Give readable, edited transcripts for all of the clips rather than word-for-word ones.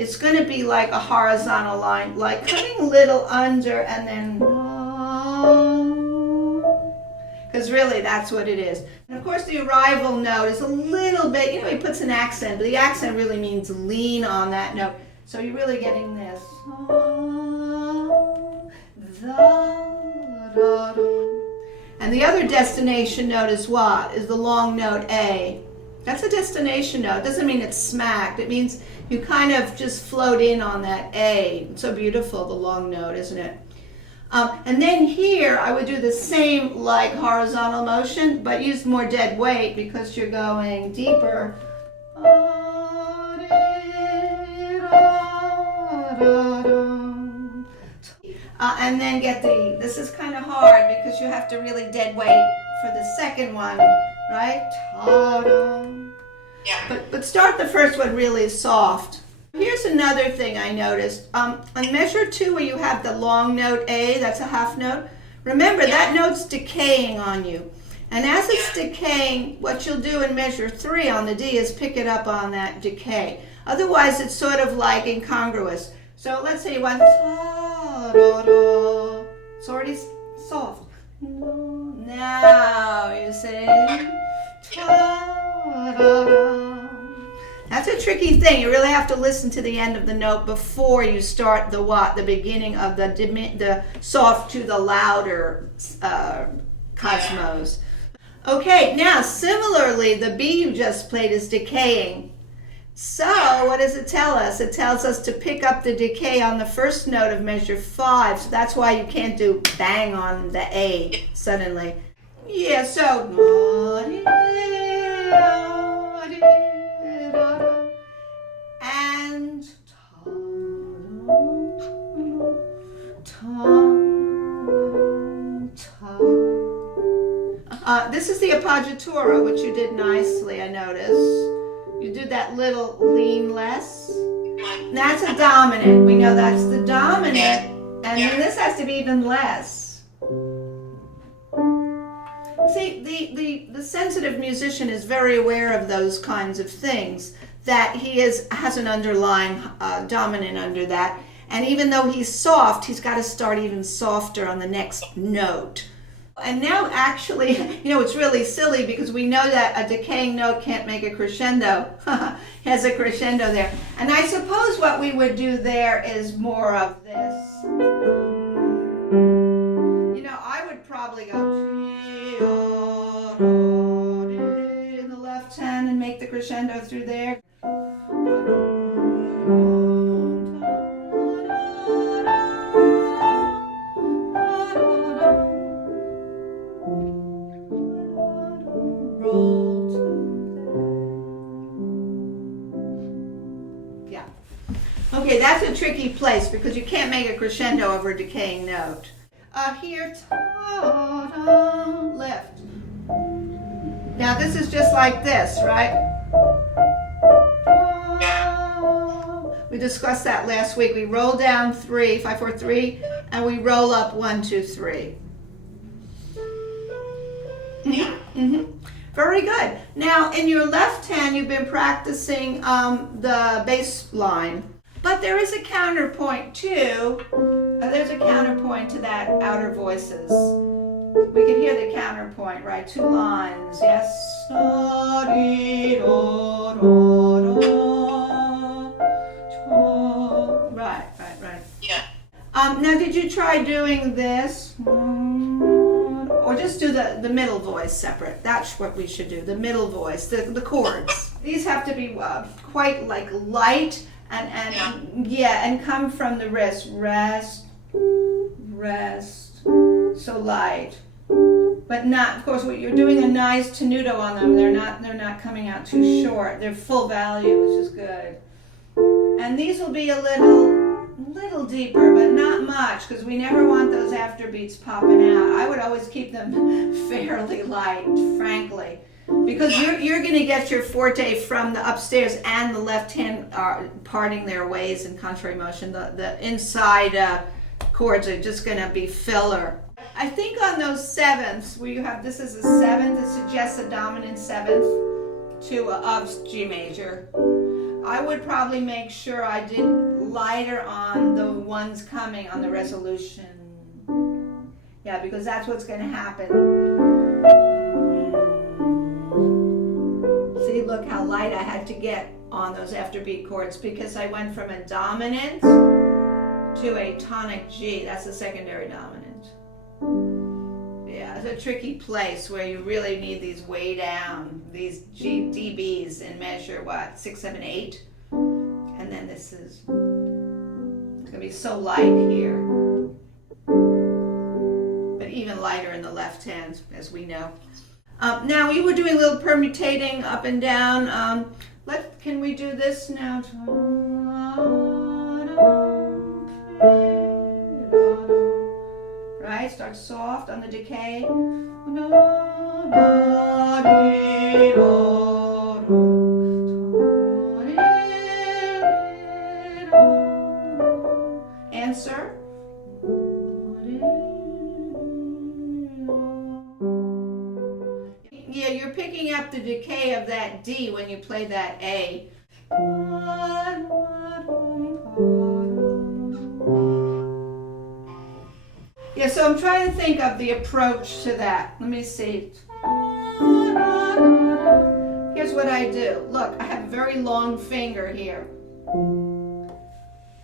it's going to be like a horizontal line, like coming a little under and then, because really that's what it is. And of course the arrival note is a little bit, he puts an accent, but the accent really means lean on that note. So you're really getting this. And the other destination note is what? Is the long note A. That's a destination note. It doesn't mean it's smacked. It means you kind of just float in on that A. It's so beautiful, the long note, isn't it? And then here, I would do the same like horizontal motion, but use more dead weight because you're going deeper. And then get this is kind of hard because you have to really dead weight for the second one, right? Yeah. But start the first one really soft. Here's another thing I noticed. On measure 2 where you have the long note A, that's a half note, remember that note's decaying on you. And as it's decaying, what you'll do in measure 3 on the D is pick it up on that decay. Otherwise it's sort of like incongruous. So let's say you want it's already soft. Now you say that's a tricky thing. You really have to listen to the end of the note before you start the beginning of the soft to the louder cosmos. Okay, now similarly, the B you just played is decaying. So what does it tell us? It tells us to pick up the decay on the first note of measure 5. So that's why you can't do bang on the A suddenly. Yeah, so and this is the appoggiatura, which you did nicely, I noticed. You do that little lean less. That's a dominant. We know that's the dominant. And then this has to be even less. See, the sensitive musician is very aware of those kinds of things, that he has an underlying dominant under that. And even though he's soft, he's got to start even softer on the next note. And now actually, it's really silly because we know that a decaying note can't make a crescendo. It has a crescendo there. And I suppose what we would do there is more of this. I would probably go in the left hand and make the crescendo through there. Okay, that's a tricky place because you can't make a crescendo over a decaying note. Here, lift. Now this is just like this, right? We discussed that last week. We roll down 3, 5, 4, 3, and we roll up 1, 2, 3. Very good. Now in your left hand, you've been practicing the bass line. But there is a counterpoint too. There's a counterpoint to that outer voices. We can hear the counterpoint, right? 2 lines, yes. Right. Yeah. Now, did you try doing this? Or just do the middle voice separate? That's what we should do, the middle voice, the chords. These have to be quite like light. And come from the wrist. Rest, so light. But not, of course, you're doing a nice tenuto on them. They're not coming out too short. They're full value, which is good. And these will be a little deeper, but not much, because we never want those afterbeats popping out. I would always keep them fairly light, frankly. Because you're going to get your forte from the upstairs and the left hand are parting their ways in contrary motion. The inside chords are just going to be filler. I think on those sevenths, where you have this is a seventh, it suggests a dominant seventh of G major. I would probably make sure I did lighter on the ones coming on the resolution. Yeah, because that's what's going to happen. See, look how light I had to get on those afterbeat chords because I went from a dominant to a tonic G. That's the secondary dominant. Yeah, it's a tricky place where you really need these way down, these dBs in measure, what, 6, 7, 8? And then this is, it's going to be so light here. But even lighter in the left hand, as we know. Now, you were doing a little permutating up and down. Can we do this now? Right, start soft on the decay. Answer. Yeah, you're picking up the decay of that D when you play that A. Yeah, so I'm trying to think of the approach to that. Let me see. Here's what I do. Look, I have a very long finger here.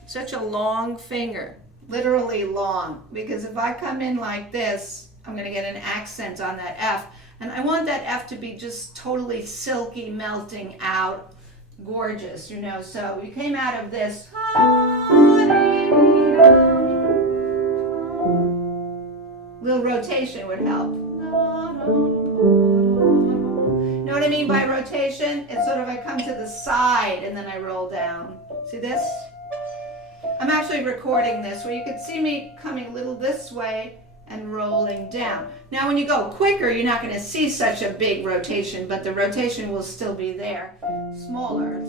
Such a long finger. Literally long. Because if I come in like this, I'm going to get an accent on that F. And I want that F to be just totally silky, melting out, gorgeous, you know. So we came out of this. Little rotation would help. Know what I mean by rotation? It's sort of I come to the side and then I roll down. See this? I'm actually recording this where you could see me coming a little this way and rolling down. Now when you go quicker, you're not going to see such a big rotation, but the rotation will still be there. Smaller.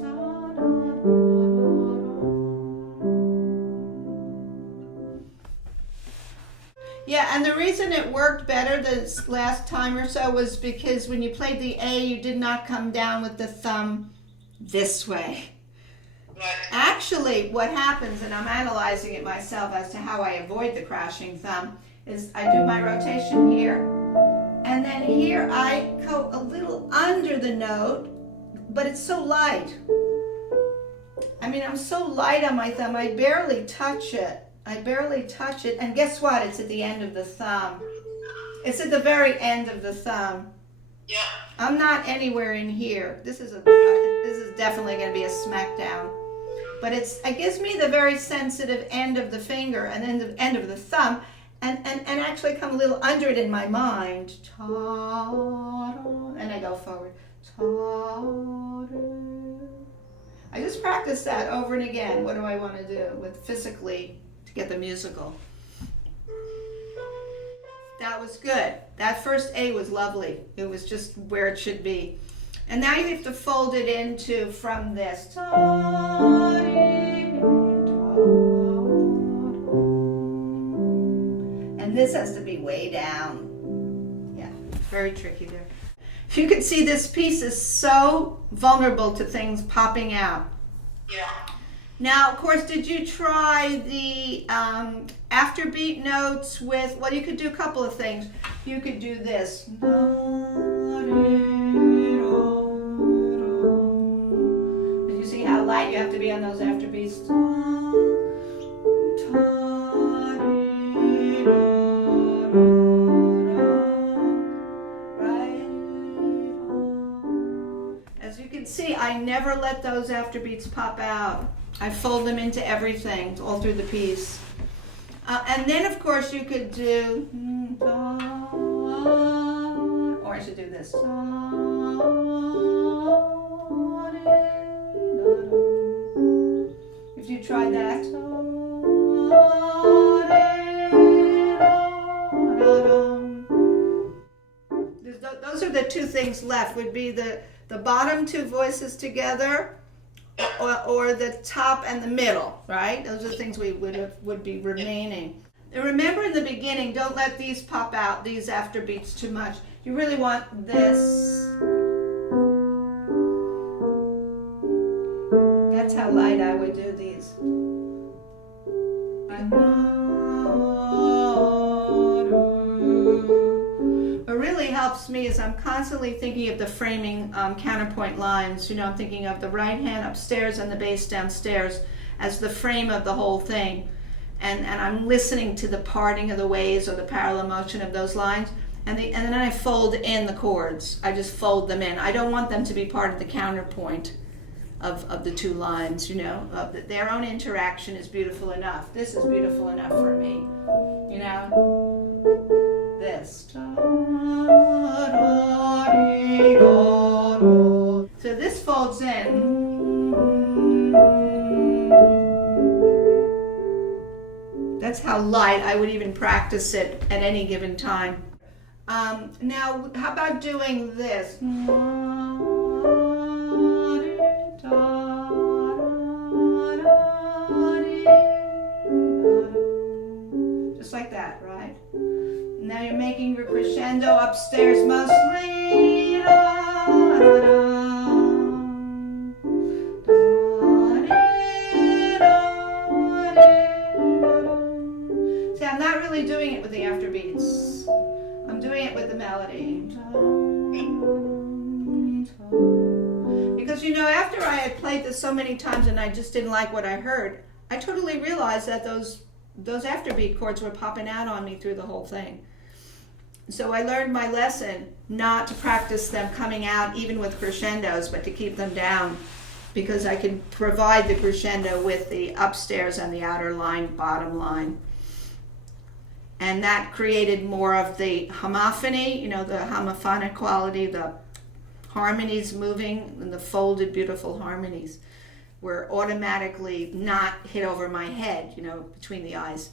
Yeah, and the reason it worked better this last time or so was because when you played the A, you did not come down with the thumb this way. Actually, what happens, and I'm analyzing it myself as to how I avoid the crashing thumb, is I do my rotation here, and then here I go a little under the note, but it's so light. I mean, I'm so light on my thumb, I barely touch it. And guess what? It's at the end of the thumb. It's at the very end of the thumb. Yeah. I'm not anywhere in here. This is definitely going to be a smackdown. But it gives me the very sensitive end of the finger and then the end of the thumb, and actually come a little under it in my mind. And I go forward. I just practice that over and again. What do I want to do with physically to get the musical? That was good. That first A was lovely. It was just where it should be. And now you have to fold it into from this. And this has to be way down. Yeah, very tricky there. You can see this piece is so vulnerable to things popping out. Yeah. Now, of course, did you try the afterbeat notes with, well, you could do a couple of things. You could do this. Did you see how light you have to be on those afterbeats? As you can see, I never let those afterbeats pop out. I fold them into everything, all through the piece. And then, of course, you could do, or I should do this. If you tried that. Those are the two things left, would be the bottom two voices together, or the top and the middle, right? Those are the things we would be remaining. And remember in the beginning, don't let these pop out, these afterbeats too much. You really want this. how light I would do these. What really helps me is I'm constantly thinking of the framing counterpoint lines. I'm thinking of the right hand upstairs and the bass downstairs as the frame of the whole thing. And I'm listening to the parting of the waves or the parallel motion of those lines. And then I fold in the chords. I just fold them in. I don't want them to be part of the counterpoint of the two lines, their own interaction is beautiful enough. This is beautiful enough for me, this. So this folds in. That's how light I would even practice it at any given time. Now, how about doing this? Just like that, right? Now you're making your crescendo upstairs mostly. See, I'm not really doing it with the afterbeats. I'm doing it with the melody. Because after I had played this so many times and I just didn't like what I heard, I totally realized that those afterbeat chords were popping out on me through the whole thing. So I learned my lesson not to practice them coming out even with crescendos, but to keep them down, because I can provide the crescendo with the upstairs and the outer line, bottom line. And that created more of the homophony, the homophonic quality, the harmonies moving, and the folded, beautiful harmonies were automatically not hit over my head, between the eyes.